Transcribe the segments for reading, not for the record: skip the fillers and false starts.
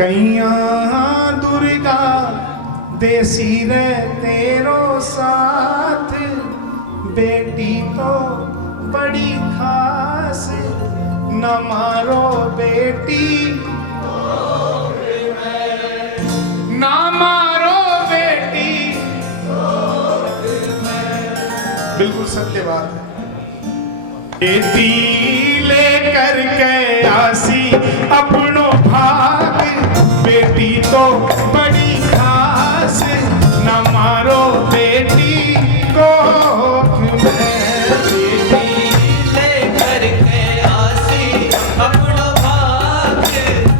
कैया दुर्गा देसी रे तेरो साथ, बेटी तो बड़ी खास न मारो बेटी ना मारो बेटी। बिल्कुल सत्य बात है। बेटी लेकर के आसी अपनो भाग, बेटी तो बड़ी खास न मारो बेटी को।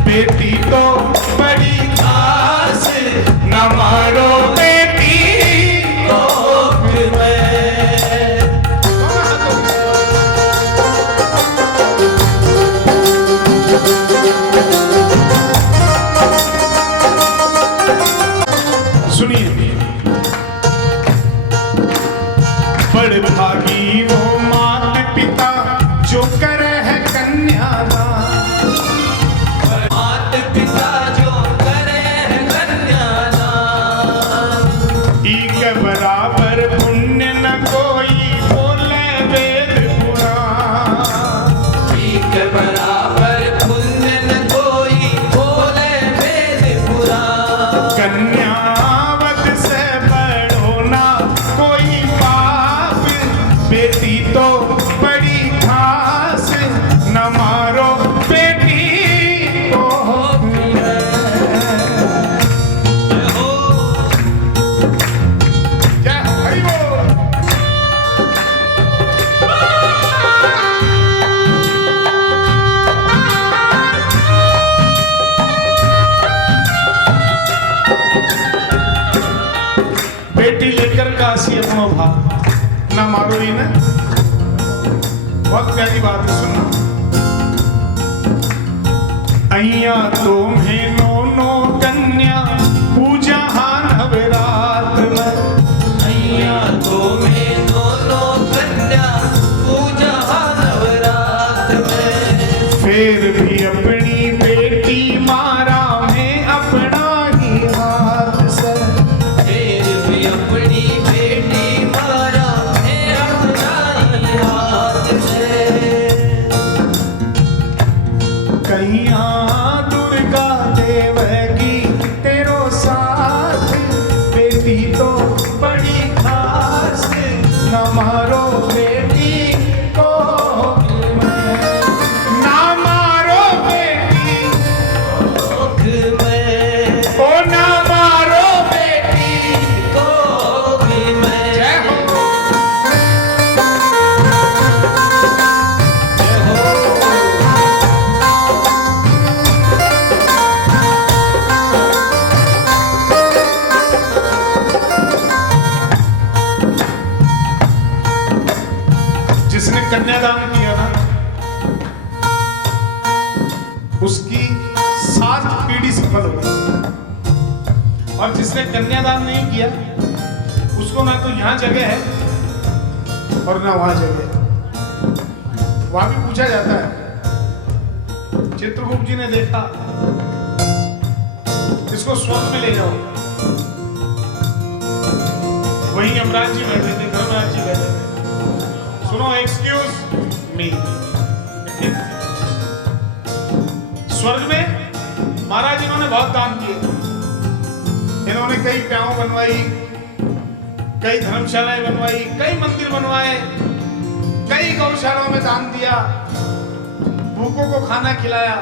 बेटी तो बड़ी खास न मारो बेटी को। सुनिए, बड़ भागी वो माता पिता जो करे है कन्यादान। बराबर पुण्य न कोई बोले वेद पुराण, बराबर पुण्य न कोई बोले वेद पुराण। कन्यावत से बड़ो ना कोई पाप, बेटी तो बड़ी खास न मारो बेटी को। बेटी लेकर काशी अपनो भाग ना मारो ही ना। बहुत प्यारी बात है, सुनना। अइया तुम्हें नो कन्या पूजा नवरात में। अइया तुम्हें नो कन्या पूजा नवरात में। फिर भी अपनी बेटी मारा में अपना ही हाथ से। अपनी बेटी मारा है अपना ही हाथ से। कैया दुर्गा देवगी तेरो साथ, बेटी तो बड़ी खास न मारो बेटी को। ना मारो बेटी ओ ना मारो बेटी को। जय हो। जिसने कन्यादान किया ना, उसकी 7 पीढ़ी सफल हो गई। और जिसने कन्यादान नहीं किया, उसको ना तो यहां जगह है और ना वहां जगह है। वहां भी पूछा जाता है, चित्रगुप्त जी ने देखा, इसको स्वर्ग में ले जाओ। वहीं यमराज जी बैठे थे, धर्मराज जी बैठे थे। सुनो, एक्सक्यूज मी। स्वर्ग में महाराज इन्होंने बहुत दान किए। इन्होंने कई प्याऊ बनवाई, कई धर्मशालाएं बनवाई, कई मंदिर बनवाए, कई गौशालाओं में दान दिया, भूखों को खाना खिलाया।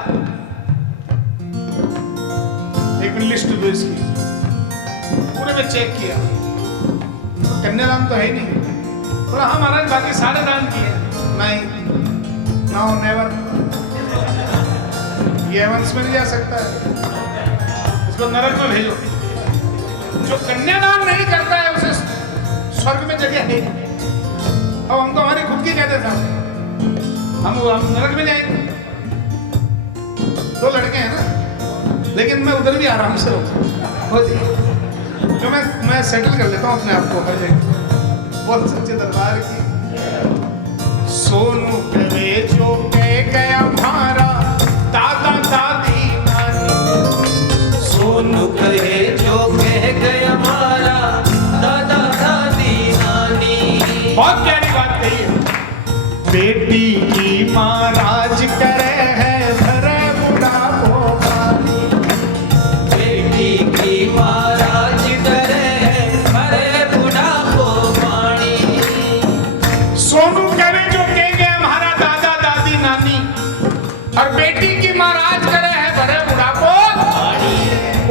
एक लिस्ट दो इसकी, पूरे में चेक किया। कन्यादान तो है नहीं। बोला हाँ महाराज बाकी सारे दान किए। नहीं, नाउ नेवर। ये वंश में नहीं जा सकता है, इसको नरक में भेजो। जो कन्यादान नहीं करता है उसे स्वर्ग में जगह है। अब हम तो हमारी खुद की कहते थे, हम नरक में जाएंगे। 2 लड़के हैं ना, लेकिन मैं उधर भी आराम से रहूँ, जो मैं सेटल कर लेता हूँ अपने आप को हर जगह। बहुत सच्चे दरबार की। सोनू पे जो कह गया भारा, दादा दादी नानी बेटी की माँ राज करे है भरे बुढ़ापो,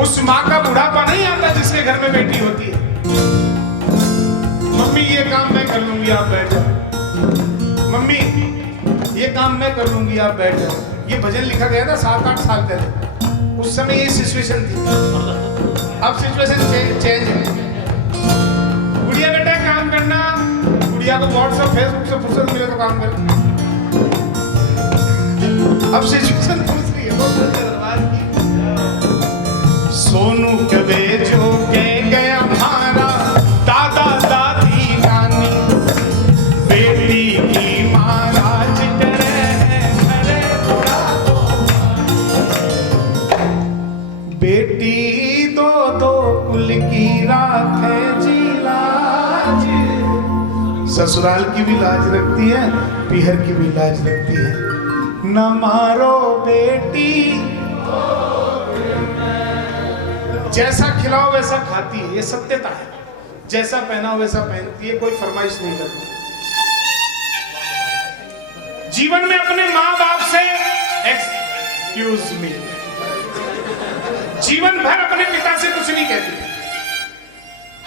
उस माँ का बुढ़ापा नहीं आता जिसके घर में बेटी होती है। मम्मी ये काम मैं कर लूंगी, आप बैठ जाओ। मम्मी ये काम मैं कर लूंगी, आप बैठ जाओ। ये भजन लिखा गया था 7-8 साल पहले। उस समय ये सिचुएशन थी। अब सिचुएशन चेंज है। गुड़िया बेटा काम करना, गुड़िया को व्हाट्सएप फेसबुक से फुर्सत मिले तो काम कर। अब सिचुएशन दूसरी है। दरबार की सोनू कबे जो के गया हमारा दादा दादी नानी, बेटी की महाराज करे घरे बुढ़ापो, बेटी दो दो कुल की राखे जी लाज। ससुराल की भी लाज रखती है, पीहर की भी लाज रखती है। न मारो बेटी, जैसा खिलाओ वैसा खाती है, ये सत्यता है। जैसा पहनाओ वैसा पहनती है, कोई फरमाइश नहीं करती। जीवन में अपने माँ बाप से एक्सक्यूज मी, जीवन भर अपने पिता से कुछ नहीं कहती।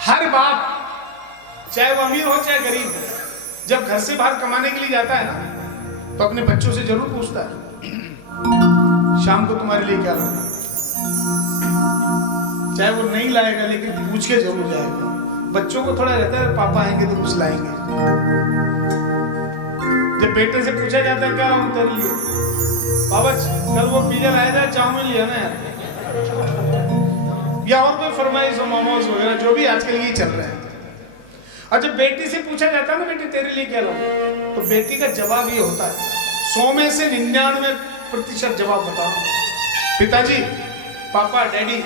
हर बाप, चाहे वो अमीर हो चाहे गरीब हो, जब घर से बाहर कमाने के लिए जाता है ना, तो अपने बच्चों से जरूर पूछता है शाम को तुम्हारे लिए क्या लाऊं। चाहे वो नहीं लाएगा लेकिन पूछ के जरूर जाएगा। बच्चों को थोड़ा रहता है पापा आएंगे तो कुछ लाएंगे। जब बेटे से पूछा जाता है क्या लाऊं तेरे लिए, बाबा कल वो पिज्जा लाया था, चाउमीन लिया ना यार, या और कोई फरमाइश हो, मोमोज वगैरह जो भी आजकल ये चल रहा है। और जब बेटी से पूछा जाता है ना बेटी तेरे लिए क्या लाऊं, तो बेटी का जवाब ये होता है, 100 में से 99% जवाब बताओ, पिताजी पापा डैडी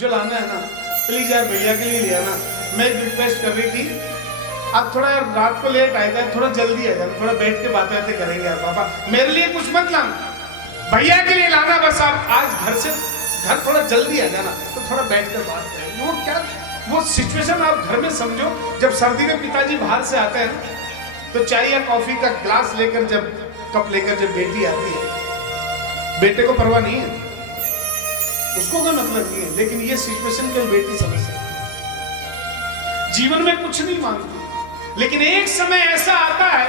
जो लाना है ना प्लीज यार भैया के लिए लिया ना। मैं एक रिक्वेस्ट कर रही थी, आप थोड़ा यार रात को लेट आए थे, थोड़ा जल्दी आ जाना, थोड़ा बैठ के बातें बातें करेंगे यार। पापा मेरे लिए कुछ मत लाना, भैया के लिए लाना, बस आप आज घर थोड़ा जल्दी आ जाना, तो थोड़ा बैठ कर बात करें। वो क्या, वो सिचुएशन आप घर में समझो। जब सर्दी में पिताजी बाहर से आते हैं तो चाय या कॉफी का ग्लास लेकर, जब कप लेकर जब बेटी आती है, बेटे को परवाह नहीं है, उसको कोई मतलब नहीं है, लेकिन ये सिचुएशन के बेटी समझ सकती है। जीवन में कुछ नहीं मांगती, लेकिन एक समय ऐसा आता है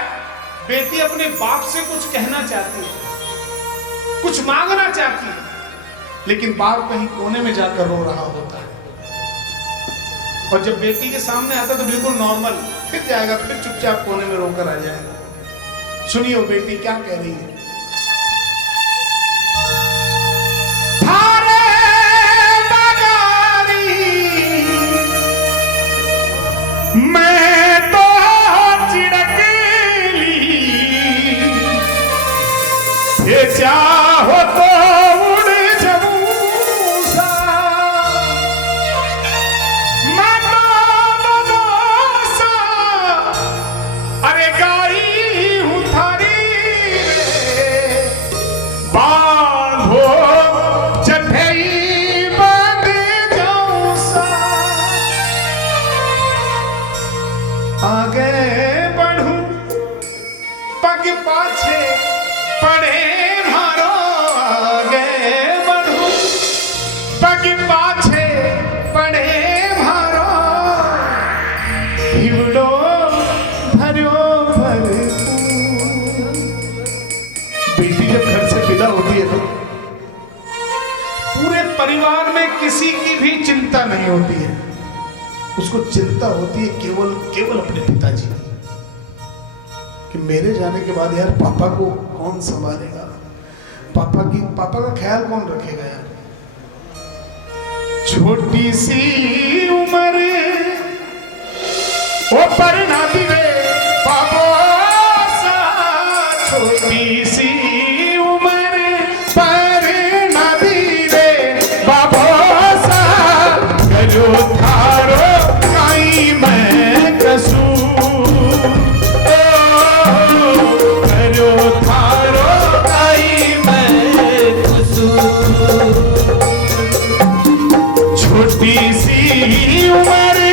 बेटी अपने बाप से कुछ कहना चाहती है, कुछ मांगना चाहती है, लेकिन बाप कहीं कोने में जाकर रो रहा होता है। और जब बेटी के सामने आता है तो बिल्कुल नॉर्मल, फिर जाएगा, फिर चुपचाप कोने में रोकर आ जाएगा। सुनिए बेटी क्या कह रही है। मैं तो चिड़क ली, ये चाहो तो उड़ जाऊं सा, मैं तो बदोसा, अरे गाई हूँ थारी रे, बांधो जठई बांध जाऊं सा, आगे बढ़ूं पग पाछे पड़े मारो, आगे बढ़ूं पग पाछे पड़े मारो, हिवड़ो भरो भरपूर। बेटी जब घर से विदा होती है तो पूरे परिवार में किसी की भी चिंता नहीं होती है, उसको चिंता होती है केवल अपने पिताजी की, कि मेरे जाने के बाद यार पापा को कौन संभालेगा, पापा का ख्याल कौन रखेगा यार। छोटी सी उम्र ओ पर ना दिवे बाबोसा, छोटी सी उम्र पर ना दिवे बाबोसा, करो थारो काई मैं कसूर, करो थारो काई मैं कसूर। छोटी सी उम्र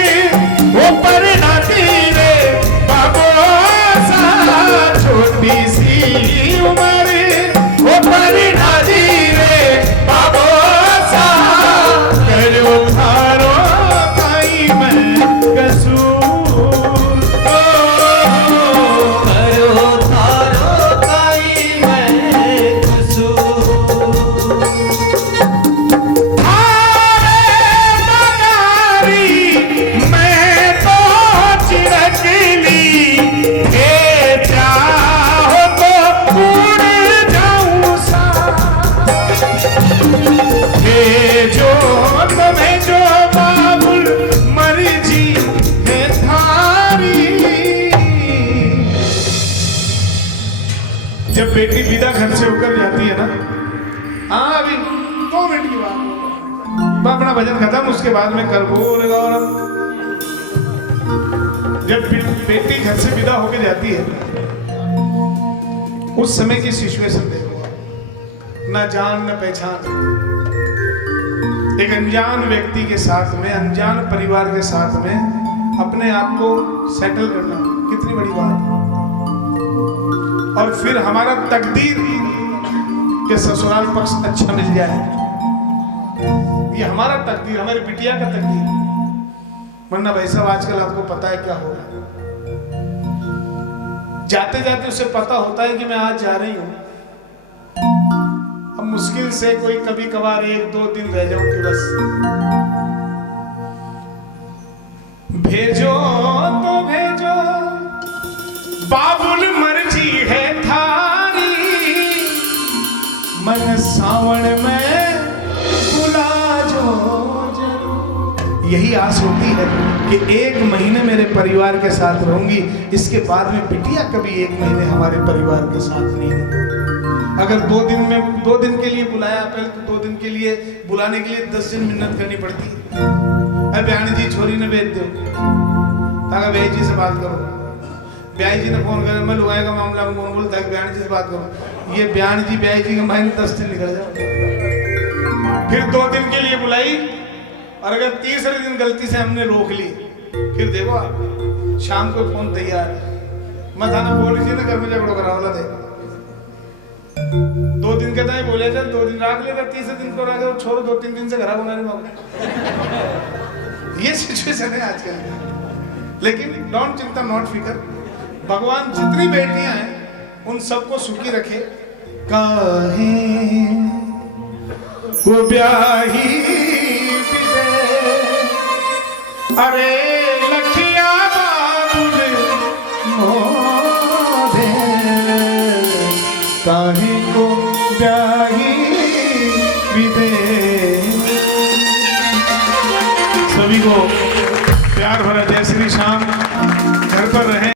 वो पर ना रे बाबोसा, छोटी सी उम्र वो पर ना हाँ अभी 2 मिनट की बात, मैं अपना भजन खत्म, उसके बाद में कर्पूर गौरम। जब बेटी घर से विदा होकर जाती है, उस समय की सिचुएशन देखो, ना जान न पहचान, एक अनजान व्यक्ति के साथ में, अनजान परिवार के साथ में अपने आप को सेटल करना कितनी बड़ी बात है। और फिर हमारा तकदीर के ससुराल पक्ष अच्छा मिल जाए, ये हमारा तकदीर, हमारी बिटिया का तकदीर। वरना भाई साहब आजकल आपको पता है क्या हो रहा है, जाते जाते उसे पता होता है कि मैं आज जा रही हूं, अब मुश्किल से कोई कभी कभार 1-2 दिन रह जाऊंगी बस, भेजो तो भेजो बाबुल मर्जी है थारी, मन सावन में बुला जो जरूर। यही आस होती है कि 1 महीने मेरे परिवार के साथ रहूंगी, इसके बाद में बिटिया कभी 1 महीने हमारे परिवार के साथ नहीं है। अगर 2 दिन के लिए बुलाया, पहले तो 2 दिन के लिए बुलाने के लिए 10 दिन मिन्नत करनी पड़ती है। अरे बयानी जी छोरी ने भेज दो, ताकि ब्याई जी से बात करो, ब्याई जी ने फोन कर मैं लुगाई का मामला कौन बोलता है, बयानी जी से बात करो। ये बयानी जी ब्याई जी के महीने 10 दिन निकल जाओ। फिर 2 दिन के लिए बुलाई, और अगर तीसरे दिन गलती से हमने रोक ली, फिर देखो आप शाम को फोन तैयार, मैं थाना बोल रही थी ना घर में झगड़ो करा वाला थे, 2 दिन के ताई बोले थे, 2 दिन राख लेगा, तीसरे दिन को राखे छोड़ो, 2-3 दिन से घर बना रहे बाबू। ये सिचुएशन है आजकल। लेकिन डोंट चिंता, नॉट फिकर, भगवान जितनी बेटियां हैं उन सबको सुखी रखे। काहे को ब्याही अरे लखिया बाबुल मोरे, काहे को ब्याही